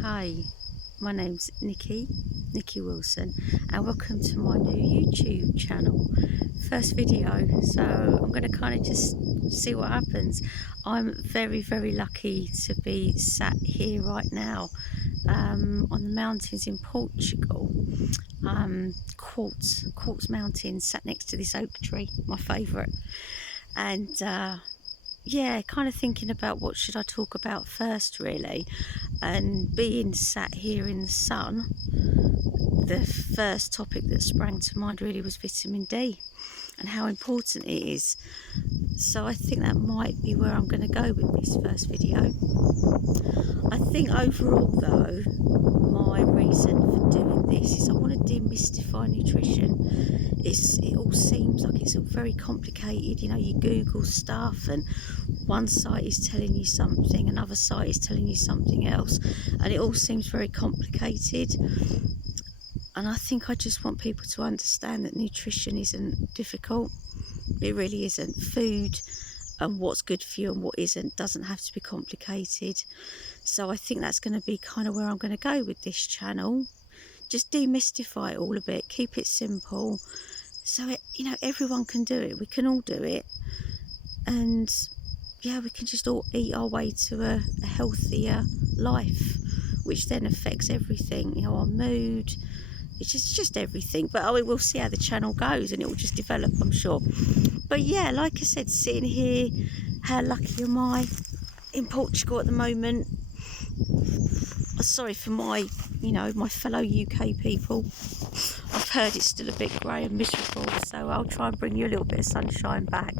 Hi, my name's Nikki Wilson, and welcome to my new YouTube channel. First video, so I'm going to kind of just see what happens. I'm very lucky to be sat here right now on the mountains in Portugal. Quartz Mountains, sat next to this oak tree, my favourite, and yeah, kind of thinking about what should I talk about first, really. And being sat here in the sun, the first topic that sprang to mind really was vitamin D and how important it is. So I think that might be where I'm going to go with this first video. I think overall though, my reason for doing this is I want to demystify nutrition. It all seems like it's all very complicated. You know, you Google stuff and one site is telling you something, another site is telling you something else, and it all seems very complicated. And I think I just want people to understand that nutrition isn't difficult. It really isn't. Food and what's good for you and what isn't doesn't have to be complicated. So I think that's going to be kind of where I'm going to go with this channel. Just demystify it all a bit, keep it simple, so everyone can do it. We can all do it, and yeah, we can just all eat our way to a healthier life, which then affects everything. You know, our mood. It's just everything. But we'll see how the channel goes, and it will just develop, I'm sure. But yeah, like I said, sitting here, how lucky am I in Portugal at the moment? Sorry for my fellow UK people. I've heard it's still a bit grey and miserable, so I'll try and bring you a little bit of sunshine back.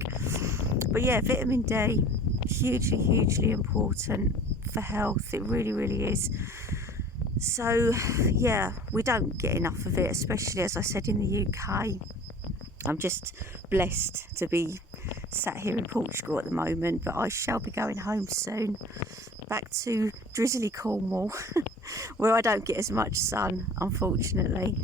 But yeah, vitamin D, hugely important for health. It really is. So yeah, we don't get enough of it, especially, as I said, in the UK. I'm just blessed to be sat here in Portugal at the moment, but I shall be going home soon, back to drizzly Cornwall, where I don't get as much sun, unfortunately.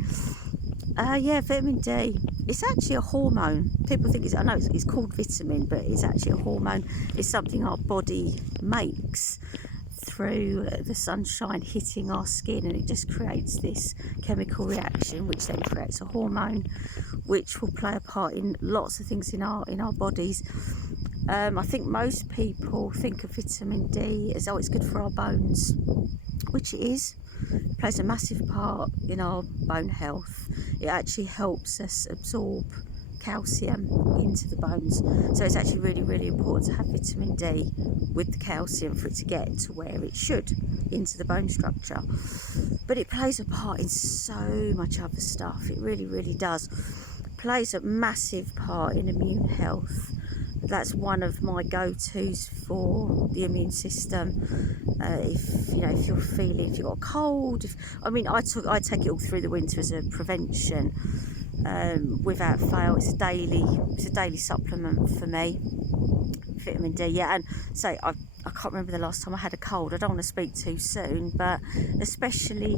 Yeah, vitamin D. It's actually a hormone. People think I know it's called vitamin, but it's actually a hormone. It's something our body makes through the sunshine hitting our skin, and it just creates this chemical reaction, which then creates a hormone, which will play a part in lots of things in our bodies. I think most people think of vitamin D as, oh, it's good for our bones, which it is. It plays a massive part in our bone health. It actually helps us absorb calcium into the bones, so it's actually really important to have vitamin D with the calcium for it to get to where it should, into the bone structure. But it plays a part in so much other stuff. It really does. It plays a massive part in immune health. That's one of my go-tos for the immune system. If you've got a cold, I take it all through the winter as a prevention. Without fail, it's a daily supplement for me, vitamin D. Yeah, and so I can't remember the last time I had a cold. I don't want to speak too soon, but especially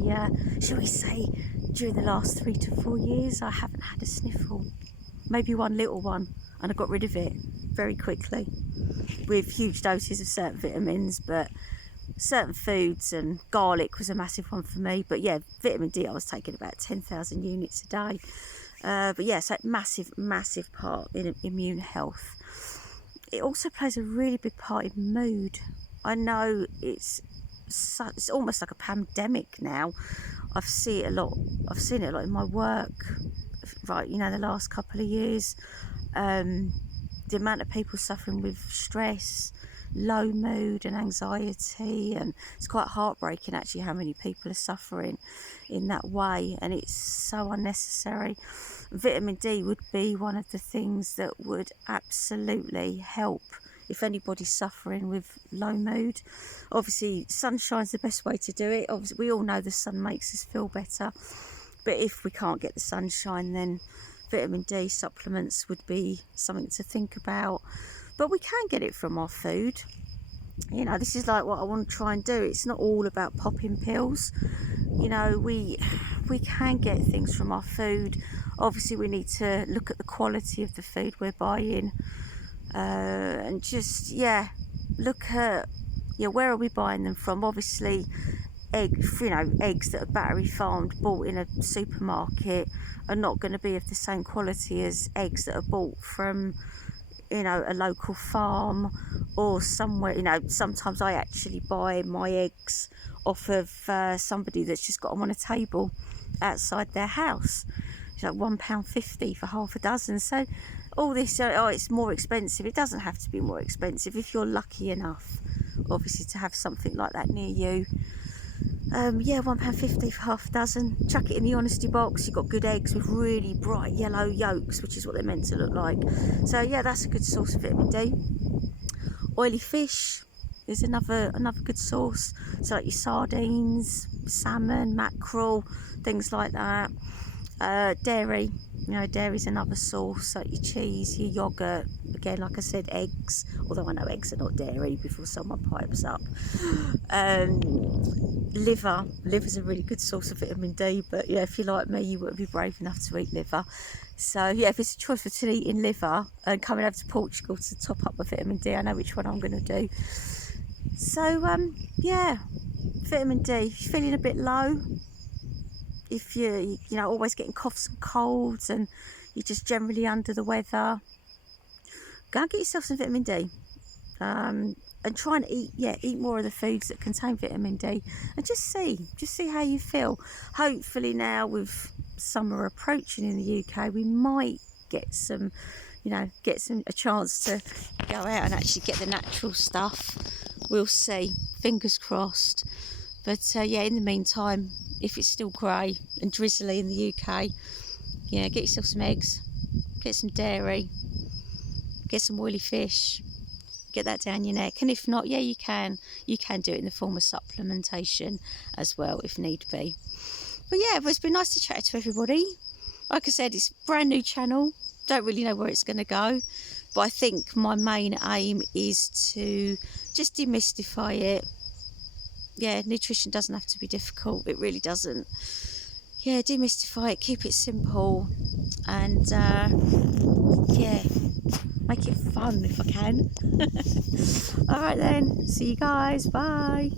shall we say during the last 3 to 4 years, I haven't had a sniffle. Maybe one little one, and I got rid of it very quickly with huge doses of certain vitamins, but certain foods, and garlic was a massive one for me. But yeah, vitamin D, I was taking about 10,000 units a day. But yeah, so massive part in immune health. It also plays a really big part in mood. I know it's almost like a pandemic now. I've seen it a lot in my work, right? The last couple of years. The amount of people suffering with stress, low mood and anxiety, and it's quite heartbreaking actually how many people are suffering in that way, and it's so unnecessary. Vitamin D would be one of the things that would absolutely help if anybody's suffering with low mood. Obviously sunshine's the best way to do it. Obviously we all know the sun makes us feel better, but if we can't get the sunshine, then vitamin D supplements would be something to think about. But we can get it from our food. This is like what I want to try and do. It's not all about popping pills. We can get things from our food. Obviously we need to look at the quality of the food we're buying, and just look at where are we buying them from. Obviously eggs that are battery farmed, bought in a supermarket, are not going to be of the same quality as eggs that are bought from, a local farm or somewhere. Sometimes I actually buy my eggs off of somebody that's just got them on a table outside their house. It's like £1.50 for half a dozen. So all this, it's more expensive. It doesn't have to be more expensive if you're lucky enough, obviously, to have something like that near you. £1.50 for half a dozen. Chuck it in the honesty box. You've got good eggs with really bright yellow yolks, which is what they're meant to look like. So yeah, that's a good source of vitamin D. Oily fish is another good source. So like your sardines, salmon, mackerel, things like that. Dairy, dairy's another source, like your cheese, your yogurt. Again, like I said, eggs, although I know eggs are not dairy before someone pipes up. Liver's a really good source of vitamin D, but yeah, if you're like me, you wouldn't be brave enough to eat liver. So yeah, if it's a choice between eating liver and coming over to Portugal to top up my vitamin D, I know which one I'm going to do. So yeah, vitamin D. If you're feeling a bit low, if you're always getting coughs and colds, and you're just generally under the weather, go and get yourself some vitamin D. And try and eat more of the foods that contain vitamin D, and just see how you feel. Hopefully now, with summer approaching in the UK, we might get a chance to go out and actually get the natural stuff. We'll see, fingers crossed. But in the meantime, if it's still grey and drizzly in the UK, get yourself some eggs, get some dairy, get some oily fish, get that down your neck. And if not, you can do it in the form of supplementation as well, if need be. But it's been nice to chat to everybody. Like I said, it's a brand new channel, don't really know where it's going to go, but I think my main aim is to just demystify it. Nutrition doesn't have to be difficult, it really doesn't. Demystify it, keep it simple, and make it fun if I can. Alright then, see you guys, bye.